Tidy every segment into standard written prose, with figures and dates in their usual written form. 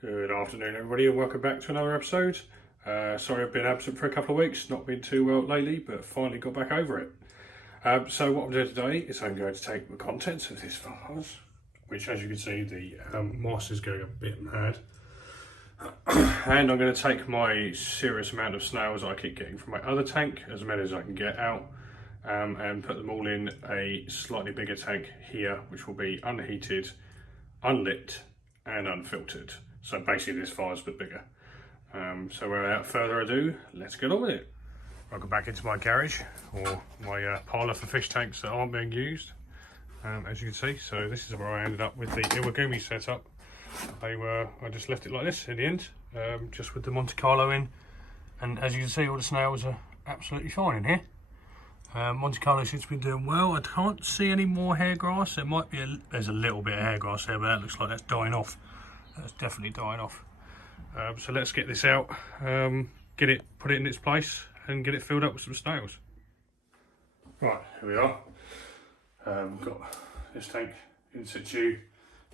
Good afternoon everybody and welcome back to another episode. Sorry I've been absent for a couple of weeks, not been too well lately, but finally got back over it. So what I'm doing today is I'm going to take the contents of this vase, which as you can see the moss is going a bit mad, and I'm going to take my serious amount of snails I keep getting from my other tank, as many as I can get out, and put them all in a slightly bigger tank here, which will be unheated, unlit and unfiltered. So basically this vase but bigger. So without further ado, let's get on with it. I'll go back into my garage, or my parlour for fish tanks that aren't being used, as you can see. So this is where I ended up with the Iwagumi setup. I just left it like this in the end, just with the Monte Carlo in, and as you can see all the snails are absolutely fine in here. Monte Carlo seems to be doing well. I can't see any more hair grass. There might be there's a little bit of hair grass there, but that looks like that's dying off. That's definitely dying off. So let's get this out, put it in its place and get it filled up with some snails. Right, here we are. We've got this tank in situ.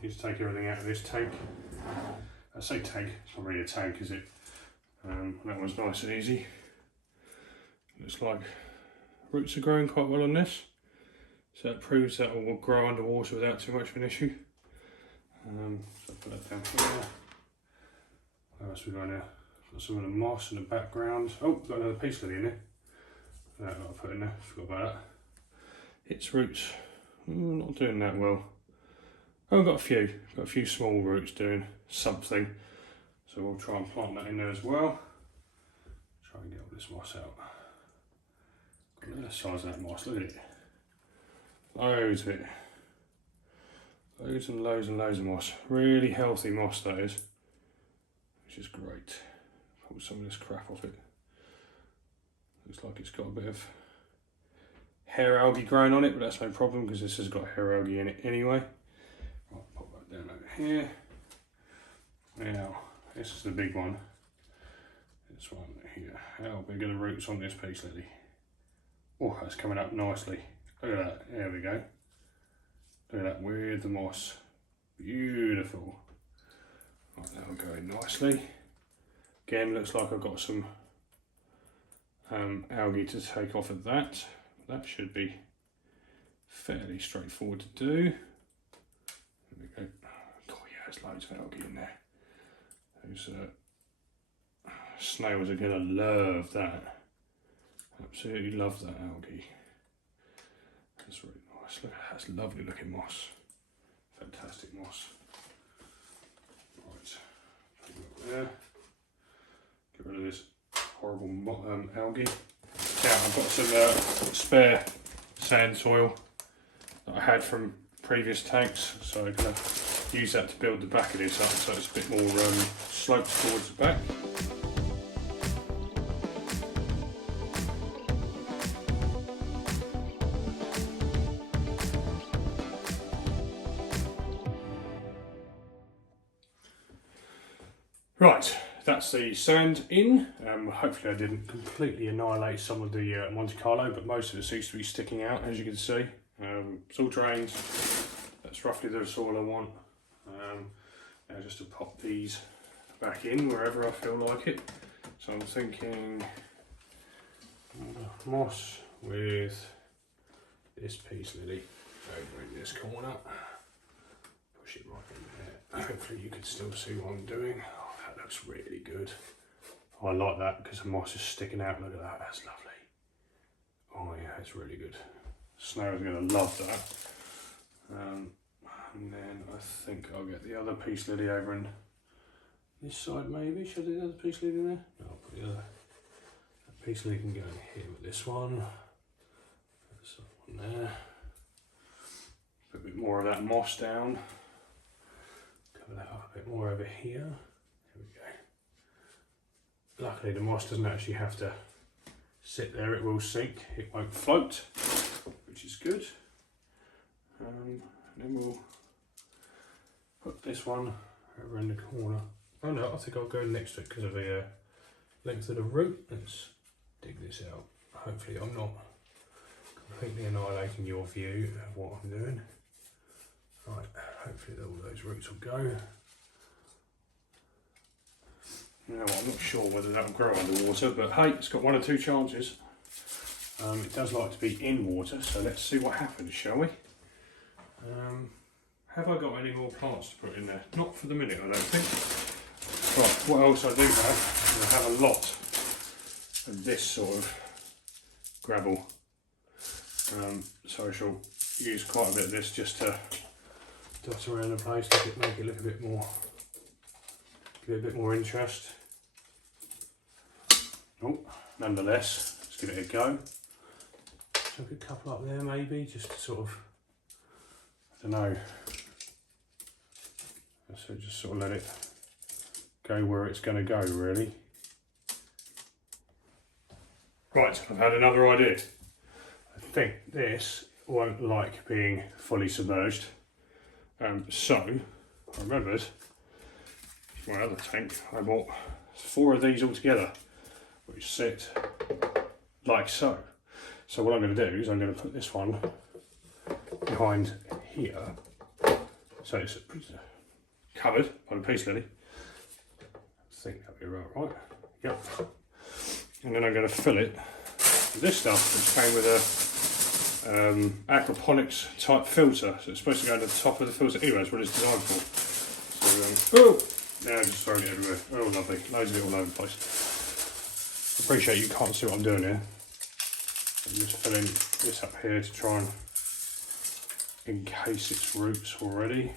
Need to take everything out of this tank. I say tank, it's not really a tank, is it? That one's nice and easy. Looks like roots are growing quite well on this, so that proves that it will grow underwater without too much of an issue. So put that down here. What else we got now? Got some of the moss in the background. Oh, got another piece lily in there. That I'll put in there, forgot about that. Its roots, not doing that well. Oh, I've got a few small roots doing something. So we'll try and plant that in there as well. Try and get all this moss out. Look at the size of that moss, look at it. Loads of it. Loads and loads and loads of moss. Really healthy moss that is. Which is great. Pull some of this crap off it. Looks like it's got a bit of hair algae growing on it, but that's no problem because this has got hair algae in it anyway. I'll pop that down over here. Now, this is the big one. This one here. How big are the roots on this piece, Lily? Oh, that's coming up nicely. Look at that. There we go. Look at that with the moss. Beautiful. Right, that'll go in nicely. Again, looks like I've got some algae to take off of that. That should be fairly straightforward to do. There we go. Oh yeah, there's loads of algae in there. Those snails are going to love that. Absolutely love that algae. That's really nice. Look, that's lovely looking moss. Fantastic moss. Right, put it there. Get rid of this horrible algae. Now I've got some spare sand soil that I had from previous tanks, so I'm going to use that to build the back of this up so it's a bit more sloped towards the back. Right, that's the sand in. Hopefully I didn't completely annihilate some of the Monte Carlo, but most of it seems to be sticking out, as you can see. It's all drained. That's roughly the soil I want. Now just to pop these back in wherever I feel like it. So I'm thinking moss with this piece, Lily, over in this corner. Push it right in there. Hopefully you can still see what I'm doing. That looks really good. I like that because the moss is sticking out. Look at that, that's lovely. Oh yeah, it's really good. Snails are going to love that. And then I think I'll get the other piece lily over in this side maybe. Should I do the other piece lily in there? No, I'll put the other piece lily can go in here with this one. This one there. Put a bit more of that moss down. Cover that up a bit more over here. There we go. Luckily the moss doesn't actually have to sit there, it will sink, it won't float, which is good. And then we'll put this one over in the corner. Oh no, I think I'll go next to it because of the length of the root. Let's dig this out. Hopefully I'm not completely annihilating your view of what I'm doing. Right, hopefully all those roots will go. You know what, I'm not sure whether that will grow underwater, but hey, it's got 1 or 2 chances. It does like to be in water, so let's see what happens, shall we? Have I got any more plants to put in there? Not for the minute, I don't think. Right, what else I do have, is I have a lot of this sort of gravel. So I shall use quite a bit of this just to dot around the place to make it look a bit more, give it a bit more interest. Oh, nonetheless, let's give it a go. Chuck a couple up there maybe, just to sort of, I don't know. So just sort of let it go where it's going to go, really. Right, I've had another idea. I think this won't like being fully submerged. So I remembered my other tank, I bought 4 of these all together, which sit like so. So what I'm going to do is I'm going to put this one behind here, so it's covered by the peace lily. I think that'll be right. Yep. And then I'm going to fill it with this stuff, which came with a aquaponics type filter. So it's supposed to go to the top of the filter. Anyway, that's what it's designed for. So, oh! Now I'm just throwing it everywhere. Oh, lovely. Loads of it all over the place. Appreciate you can't see what I'm doing here. I'm just filling this up here to try and encase its roots already.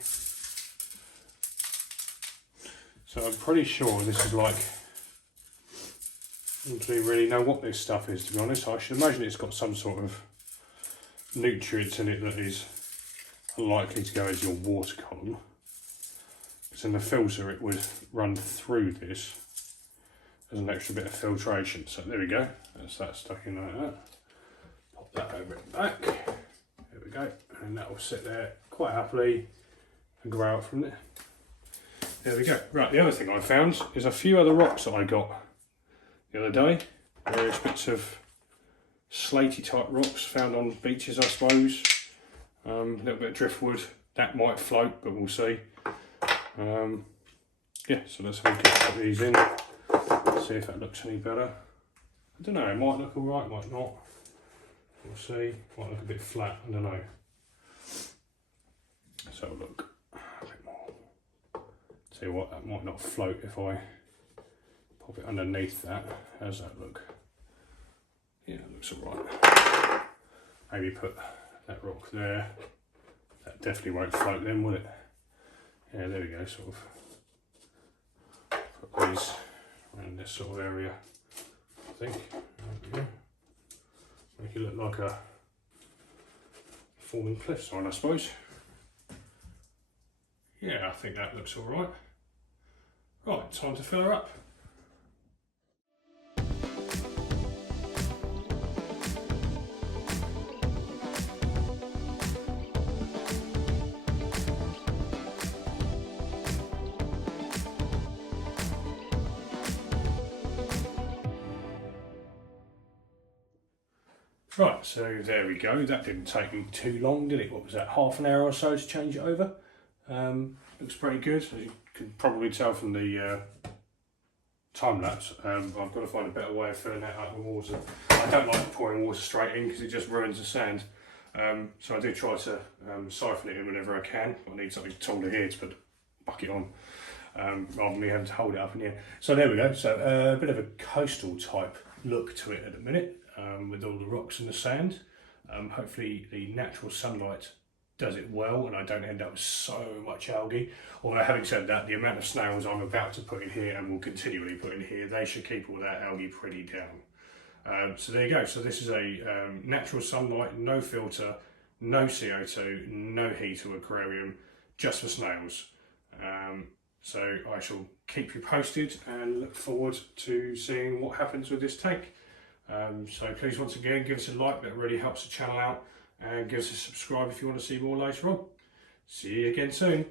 So I'm pretty sure this is like, I don't really know what this stuff is, to be honest. I should imagine it's got some sort of nutrients in it that is unlikely to go into your water column. Because in the filter it would run through this as an extra bit of filtration. So there we go, that's that stuck in like that. Pop that over it back. There we go, and that will sit there quite happily and grow out from there. There we go. Right, the other thing I found is a few other rocks that I got the other day. Various bits of slaty type rocks found on beaches, I suppose. A little bit of driftwood. That might float, but we'll see. Yeah, so let's have a look at these in. See if that looks any better. I don't know, it might look alright, might not. We'll see. Might look a bit flat, I don't know. Let's have a look. A bit more. Tell you what, that might not float if I pop it underneath that. How's that look? Yeah, it looks alright. Maybe put that rock there. That definitely won't float then, will it? Yeah, there we go, sort of. Put these around this sort of area, I think. There we go. Make it look like a forming cliff sign, I suppose. Yeah, I think that looks alright. Right, time to fill her up. Right, so there we go. That didn't take me too long, did it? What was that, half an hour or so to change it over? Looks pretty good, as you can probably tell from the time lapse. I've got to find a better way of filling that up with water. I don't like pouring water straight in because it just ruins the sand. So I do try to siphon it in whenever I can. I need something taller here to put the bucket on, rather than me having to hold it up in here. So there we go. So a bit of a coastal type look to it at the minute. With all the rocks and the sand. Hopefully the natural sunlight does it well and I don't end up with so much algae. Although having said that, the amount of snails I'm about to put in here and will continually put in here, they should keep all that algae pretty down. So there you go. So this is a natural sunlight, no filter, no CO2, no heater aquarium, just for snails. So I shall keep you posted and look forward to seeing what happens with this tank. So please once again give us a like, that really helps the channel out, and give us a subscribe if you want to see more later on. See you again soon.